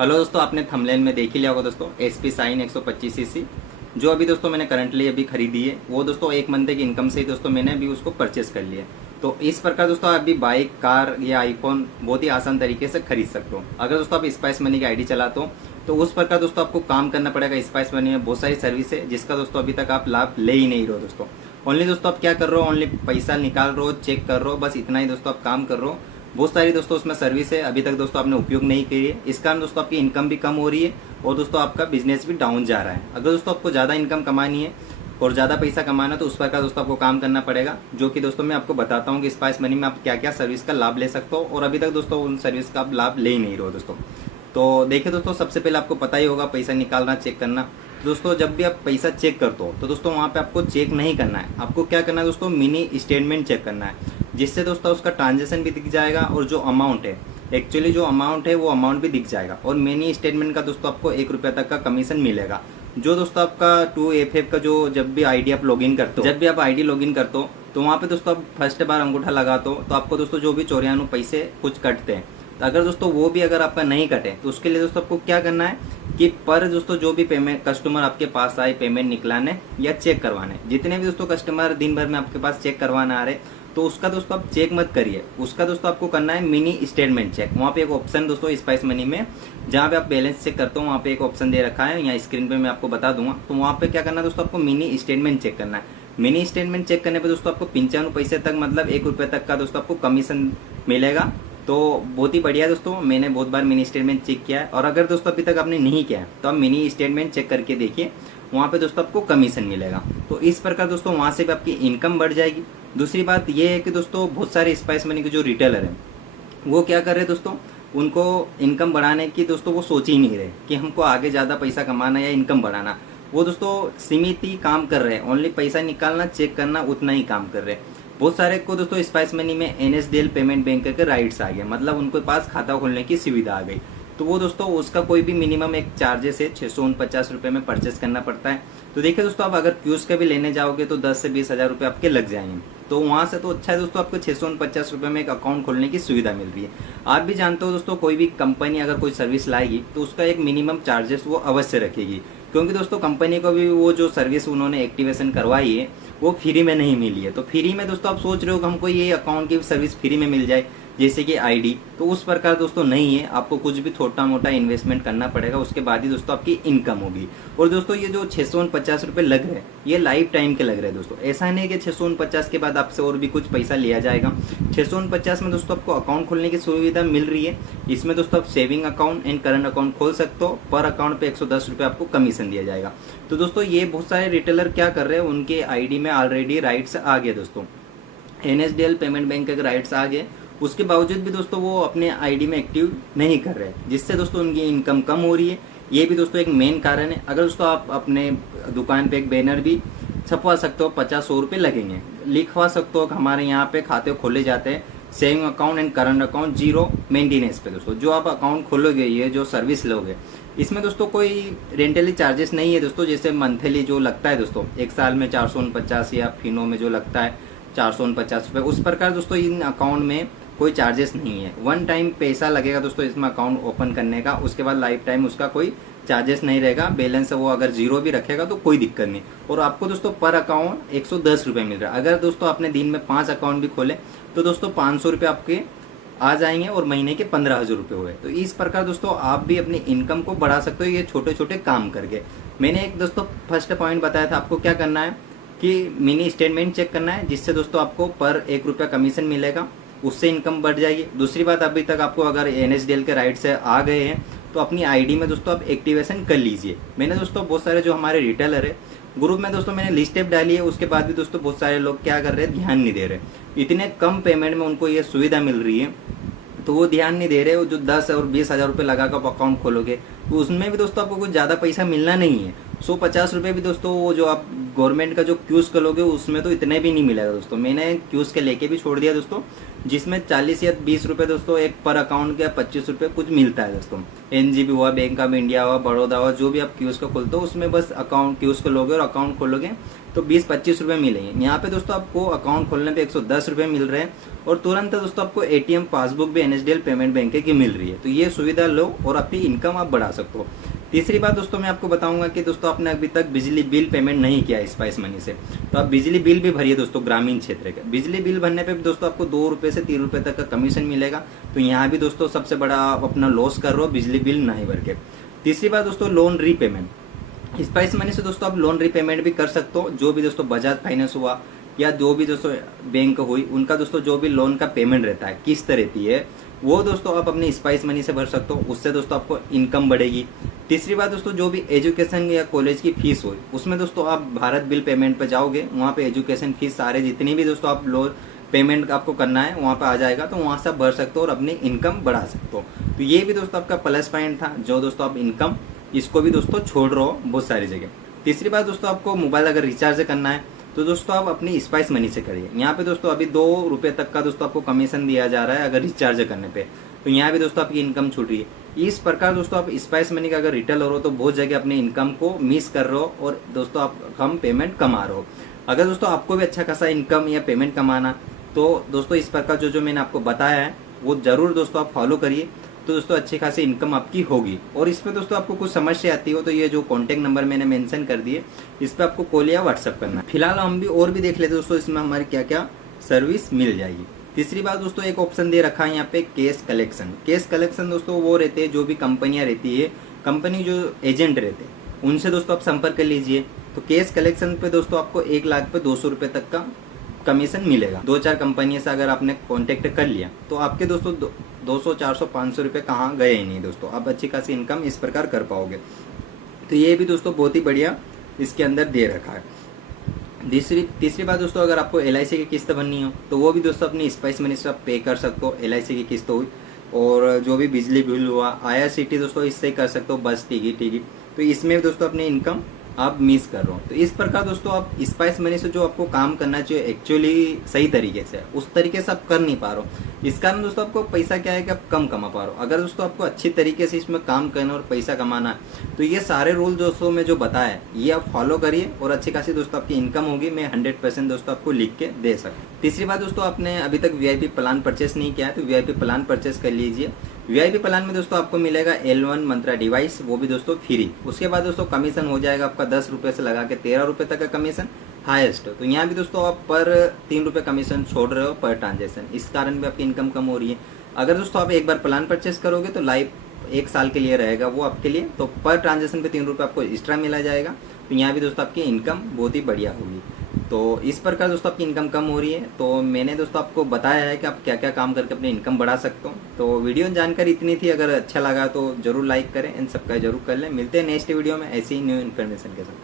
Hello दोस्तों, आपने thumbnail में देख ही लिया होगा दोस्तों, एसपी साइन 125 सीसी जो अभी दोस्तों मैंने करंटली अभी खरीदी है। वो दोस्तों एक मंथ की इनकम से ही दोस्तों मैंने अभी उसको परचेस कर लिया। तो इस प्रकार दोस्तों आप भी बाइक, कार या आईफोन बहुत ही आसान तरीके से खरीद सकते हो अगर दोस्तों आप स्पाइस मनी की आईडी चलाते हो। तो उस प्रकार दोस्तों आपको काम करना पड़ेगा। स्पाइस मनी में बहुत सारी सर्विस है जिसका दोस्तों अभी तक आप लाभ ले ही नहीं रहे हो दोस्तों। ओनली दोस्तों आप क्या कर रहे हो, ओनली पैसा निकाल रहे हो, चेक कर रहे हो, बस इतना ही दोस्तों आप काम कर रहे हो। बहुत सारी दोस्तों उसमें सर्विस है, अभी तक दोस्तों आपने उपयोग नहीं की है। इस कारण दोस्तों आपकी इनकम भी कम हो रही है और दोस्तों आपका बिजनेस भी डाउन जा रहा है। अगर दोस्तों आपको ज़्यादा इनकम कमानी है और ज़्यादा पैसा कमाना है तो उस प्रकार दोस्तों आपको काम करना पड़ेगा, जो कि दोस्तों मैं आपको बताता हूँ कि स्पाइस मनी में आप क्या क्या सर्विस का लाभ ले सकते हो। और अभी तक दोस्तों उन सर्विस का आप लाभ ले ही नहीं रहे हो दोस्तों। तो देखिए दोस्तों, सबसे पहले आपको पता ही होगा पैसा निकालना, चेक करना। दोस्तों जब भी आप पैसा चेक करते हो तो दोस्तों वहाँ पे आपको चेक नहीं करना है, आपको क्या करना है दोस्तों, मिनी स्टेटमेंट चेक करना है। जिससे दोस्तों उसका ट्रांजेक्शन भी दिख जाएगा और जो अमाउंट है, एक्चुअली जो अमाउंट है वो अमाउंट भी दिख जाएगा। और मिनी स्टेटमेंट का दोस्तों आपको 1 रुपये तक का कमीशन मिलेगा। जो दोस्तों आपका 2FF का जो जब भी आईडी आप लॉगिन करते हो, जब भी आप आईडी लॉगिन करते हो तो वहाँ पे दोस्तों आप फर्स्ट बार अंगूठा लगाते हो तो आपको दोस्तों जो भी 94 पैसे कुछ कटते हैं। तो अगर दोस्तों वो भी अगर आपका नहीं कटे तो उसके लिए दोस्तों आपको क्या करना है कि पर दोस्तों जो भी पेमेंट कस्टमर आपके पास आए पेमेंट निकलाने या चेक करवाने, जितने भी दोस्तों कस्टमर दिन भर में आपके पास चेक करवाने आ रहे, तो उसका दोस्तों आप चेक मत करिए। उसका दोस्तों आपको करना है मिनी स्टेटमेंट चेक। वहाँ पे एक ऑप्शन दोस्तों स्पाइस मनी में जहाँ पे आप बैलेंस चेक करते हो, वहाँ पे एक ऑप्शन दे रखा है, यहाँ स्क्रीन पे मैं आपको बता दूंगा। तो वहाँ पे क्या करना है दोस्तों, आपको मिनी स्टेटमेंट चेक करना है। मिनी स्टेटमेंट चेक करने पे दोस्तों आपको 95 पैसे तक, मतलब 1 रुपये तक का दोस्तों आपको कमीशन मिलेगा। तो बहुत ही बढ़िया दोस्तों, मैंने बहुत बार मिनी स्टेटमेंट चेक किया है। और अगर दोस्तों अभी तक आपने नहीं किया है तो आप मिनी स्टेटमेंट चेक करके देखिए, वहाँ पे दोस्तों आपको कमीशन मिलेगा। तो इस प्रकार दोस्तों वहाँ से भी आपकी इनकम बढ़ जाएगी। दूसरी बात यह है कि दोस्तों बहुत सारे स्पाइस मनी के जो रिटेलर हैं वो क्या कर रहे हैं दोस्तों, उनको इनकम बढ़ाने की दोस्तों वो सोच ही नहीं रहे कि हमको आगे ज़्यादा पैसा कमाना या इनकम बढ़ाना। वो दोस्तों सीमित ही काम कर रहे हैं, ओनली पैसा निकालना, चेक करना, उतना ही काम कर रहे हैं। बहुत सारे को दोस्तों स्पाइस मनी में NSDL पेमेंट बैंक के राइट्स आ गए, मतलब उनके पास खाता खोलने की सुविधा आ गई। तो वो दोस्तों उसका कोई भी मिनिमम एक चार्जेस है, 649 रुपये में परचेस करना पड़ता है। तो देखिए दोस्तों, आप अगर क्यूज का भी लेने जाओगे तो 10 से 20 हज़ार रुपये आपके लग जाएंगे। तो वहाँ से तो अच्छा है दोस्तों, आपको 649 रुपये में एक अकाउंट खोलने की सुविधा मिल रही है। आप भी जानते हो दोस्तों, कोई भी कंपनी अगर कोई सर्विस लाएगी तो उसका एक मिनिमम चार्जेस वो अवश्य रखेगी, क्योंकि दोस्तों कंपनी को भी वो जो सर्विस उन्होंने एक्टिवेशन करवाई है वो फ्री में नहीं मिली है। तो फ्री में दोस्तों आप सोच रहे हो कि हमको ये अकाउंट की सर्विस फ्री में मिल जाए, जैसे कि आईडी, तो उस प्रकार दोस्तों नहीं है। आपको कुछ भी छोटा मोटा इन्वेस्टमेंट करना पड़ेगा, उसके बाद ही दोस्तों आपकी इनकम होगी। और दोस्तों ये जो 649 रुपये लग रहे हैं ये लाइफ टाइम के लग रहे हैं दोस्तों, ऐसा नहीं कि 649 के बाद आपसे और भी कुछ पैसा लिया जाएगा। 649 में दोस्तों आपको अकाउंट खोलने की सुविधा मिल रही है। इसमें दोस्तों आप saving account and current account खोल सकते हो। पर अकाउंट पे 110 रुपये आपको कमीशन दिया जाएगा। तो दोस्तों ये बहुत सारे रिटेलर क्या कर रहे हैं, उनके आईडी में ऑलरेडी राइट्स आ गए दोस्तों, NSDL पेमेंट बैंक के राइट्स आ गए। उसके बावजूद भी दोस्तों वो अपने आईडी में एक्टिव नहीं कर रहे, जिससे दोस्तों उनकी इनकम कम हो रही है। ये भी दोस्तों एक मेन कारण है। अगर दोस्तों आप अपने दुकान पे एक बैनर भी छपवा सकते हो, 50-100 रुपये लगेंगे, लिखवा सकते हो कि हमारे यहाँ पे खाते खोले जाते हैं, saving account and current account zero maintenance पे। दोस्तों जो आप अकाउंट खोलोगे, ये जो सर्विस लोगे, इसमें दोस्तों कोई रेंटली चार्जेस नहीं है दोस्तों। जैसे मंथली जो लगता है दोस्तों एक साल में 449, या फिनो में जो लगता है 449 रुपये, उस प्रकार दोस्तों इन अकाउंट में कोई चार्जेस नहीं है। वन टाइम पैसा लगेगा दोस्तों इसमें अकाउंट ओपन करने का, उसके बाद लाइफ टाइम उसका कोई चार्जेस नहीं रहेगा। बैलेंस वो अगर जीरो भी रखेगा तो कोई दिक्कत नहीं। और आपको दोस्तों पर अकाउंट 110 रुपये मिल रहा है। अगर दोस्तों आपने दिन में 5 अकाउंट भी खोले तो दोस्तों 500 रुपये आपके आ जाएंगे और महीने के 15,000 रुपये हुए। तो इस प्रकार दोस्तों आप भी अपनी इनकम को बढ़ा सकते हो ये छोटे छोटे काम करके। मैंने एक दोस्तों फर्स्ट पॉइंट बताया था, आपको क्या करना है कि मिनी स्टेटमेंट चेक करना है, जिससे दोस्तों आपको पर 1 रुपया कमीशन मिलेगा, उससे इनकम बढ़ जाएगी। दूसरी बात, अभी तक आपको अगर NSDL के राइट से आ गए हैं तो अपनी आईडी में दोस्तों आप एक्टिवेशन कर लीजिए। मैंने दोस्तों बहुत सारे जो हमारे रिटेलर है ग्रुप में दोस्तों मैंने लिस्ट टेप डाली है, उसके बाद भी दोस्तों बहुत सारे लोग क्या कर रहे हैं, ध्यान नहीं दे रहे। इतने कम पेमेंट में उनको ये सुविधा मिल रही है तो वो ध्यान नहीं दे रहे। वो जो 10 और 20 हज़ार रुपये लगा कर अकाउंट खोलोगे तो उसमें भी दोस्तों आपको कुछ ज़्यादा पैसा मिलना नहीं है। 150 रुपये भी दोस्तों वो जो आप गवर्नमेंट का जो क्यूज करोगे उसमें तो इतने भी नहीं मिलेगा दोस्तों। मैंने क्यूज के लेके भी छोड़ दिया दोस्तों, जिसमें 40 या 20 रुपये दोस्तों एक पर अकाउंट का 25 रुपये कुछ मिलता है दोस्तों। NGB हुआ, बैंक ऑफ इंडिया हुआ, बड़ौदा हुआ, जो भी आप क्यूज का खोलते हो उसमें बस अकाउंट क्यूज को लोगे और अकाउंट खोलोगे, तो 20-25 रुपये मिलेंगे। यहाँ पे दोस्तों आपको अकाउंट खोलने पे 110 रुपये मिल रहे हैं और तुरंत दोस्तों आपको एटीएम पासबुक भी एनएसडीएल पेमेंट बैंक की मिल रही है। तो ये सुविधा लो और अपनी इनकम आप बढ़ा सकते हो। तीसरी बात दोस्तों मैं आपको बताऊंगा कि दोस्तों आपने अभी तक बिजली बिल पेमेंट नहीं किया स्पाइस मनी से, तो आप बिजली बिल भी भरिए दोस्तों। ग्रामीण क्षेत्र के बिजली बिल भरने पे भी दोस्तों आपको 2 रुपये से 3 रुपये तक का कमीशन मिलेगा। तो यहाँ भी दोस्तों सबसे बड़ा आप अपना लॉस कर रहे हो बिजली बिल नहीं भर के। तीसरी बात दोस्तों लोन रीपेमेंट, स्पाइस मनी से दोस्तों आप लोन रीपेमेंट भी कर सकते हो। जो भी दोस्तों बजाज फाइनेंस हुआ या जो भी दोस्तों बैंक हुई, उनका दोस्तों जो भी लोन का पेमेंट रहता है, किस्त रहती है, वो दोस्तों आप अपनी स्पाइस मनी से भर सकते हो। उससे दोस्तों आपको इनकम बढ़ेगी। तीसरी बात दोस्तों जो भी एजुकेशन या कॉलेज की फीस हुई, उसमें दोस्तों आप भारत बिल पेमेंट पे जाओगे, वहाँ पे एजुकेशन फीस सारे जितनी भी दोस्तों आप लोन पेमेंट आपको करना है वहाँ पे आ जाएगा। तो वहाँ से आप भर सकते हो और अपनी इनकम बढ़ा सकते हो। तो ये भी दोस्तों आपका प्लस पॉइंट था, जो दोस्तों आप इनकम इसको भी दोस्तों छोड़ रहे हो बहुत सारी जगह। तीसरी बात दोस्तों आपको मोबाइल अगर रिचार्ज करना है तो दोस्तों आप अपनी स्पाइस मनी से करिए। यहाँ पे दोस्तों अभी 2 रुपये तक का दोस्तों आपको कमीशन दिया जा रहा है अगर रिचार्ज करने पे। तो यहाँ भी दोस्तों आपकी इनकम छूट रही है। इस प्रकार दोस्तों आप स्पाइस मनी का अगर रिटेल हो रहे हो तो बहुत जगह अपनी इनकम को मिस कर रहे हो और दोस्तों आप कम पेमेंट कमा रहे हो। अगर दोस्तों आपको भी अच्छा खासा इनकम या पेमेंट कमाना, तो दोस्तों इस प्रकार जो मैंने आपको बताया है वो जरूर दोस्तों आप फॉलो करिए। तो दोस्तों अच्छी खासी इनकम आपकी होगी। और इसमें दोस्तों आपको कुछ समस्या आती हो तो ये जो कॉन्टेक्ट नंबर मैंने मेंशन कर दिए, इस पर आपको कॉल या व्हाट्सएप करना है। फिलहाल हम भी और भी देख लेते दोस्तों इसमें हमारी क्या क्या सर्विस मिल जाएगी। तीसरी बात दोस्तों एक ऑप्शन दे रखा है यहाँ पे केस कलेक्शन। केस कलेक्शन दोस्तों वो रहते हैं जो भी कंपनियां रहती है, कंपनी जो एजेंट रहते हैं उनसे दोस्तों आप संपर्क कर लीजिए। तो केस कलेक्शन पे दोस्तों आपको 1 लाख पे 200 रुपये तक का कमीशन मिलेगा। 2-4 कंपनी से अगर आपने कांटेक्ट कर लिया तो आपके दोस्तों 200, 400, 500 रुपये कहाँ गए ही नहीं दोस्तों। आप अच्छी खासी इनकम इस प्रकार कर पाओगे। तो ये भी दोस्तों बहुत ही बढ़िया इसके अंदर दे रखा है। तीसरी बात दोस्तों अगर आपको LIC की किस्त भरनी हो तो वो भी दोस्तों अपनी स्पाइस मनी से आप पे कर सकते हो। LIC की किस्त हुई और जो भी बिजली बिल हुआ, IRCT दोस्तों इससे कर सकते हो, बस टिकट। तो इसमें भी दोस्तों अपनी इनकम आप मिस कर रहे हो। तो इस प्रकार दोस्तों आप स्पाइस मनी से जो आपको काम करना चाहिए एक्चुअली सही तरीके से, उस तरीके से आप कर नहीं पा रहे हो। इस कारण दोस्तों आपको पैसा क्या है कि आप कम कमा पा रहे हो। अगर दोस्तों आपको अच्छी तरीके से इसमें काम करना और पैसा कमाना है तो ये सारे रूल दोस्तों में जो बताया ये आप फॉलो करिए और अच्छी खासी दोस्तों आपकी इनकम होगी। मैं 100% दोस्तों आपको लिख के दे सकता। तीसरी बात दोस्तों आपने अभी तक VIP प्लान परचेस नहीं किया है तो VIP प्लान परचेस कर लीजिए। VIP प्लान में दोस्तों आपको मिलेगा L1 मंत्रा डिवाइस, वो भी दोस्तों फ्री। उसके बाद दोस्तों कमीशन हो जाएगा आपका 10 रुपये से लगा के 13 रुपये तक का कमीशन हाईएस्ट। तो यहाँ भी दोस्तों आप पर 3 रुपये कमीशन छोड़ रहे हो पर ट्रांजेक्शन, इस कारण भी आपकी इनकम कम हो रही है। अगर दोस्तों आप एक बार प्लान परचेस करोगे तो लाइफ 1 साल के लिए रहेगा वो आपके लिए, तो पर ट्रांजेक्शन पे 3 रुपये आपको एक्स्ट्रा मिला जाएगा। तो यहाँ भी दोस्तों आपकी इनकम बहुत ही बढ़िया होगी। तो इस प्रकार दोस्तों आपकी इनकम कम हो रही है। तो मैंने दोस्तों आपको बताया है कि आप क्या क्या काम करके अपनी इनकम बढ़ा सकते हो। तो वीडियो जानकारी इतनी थी, अगर अच्छा लगा तो जरूर लाइक करें, इन सबका जरूर कर लें। मिलते हैं नेक्स्ट वीडियो में ऐसी ही न्यू इन्फॉर्मेशन के साथ।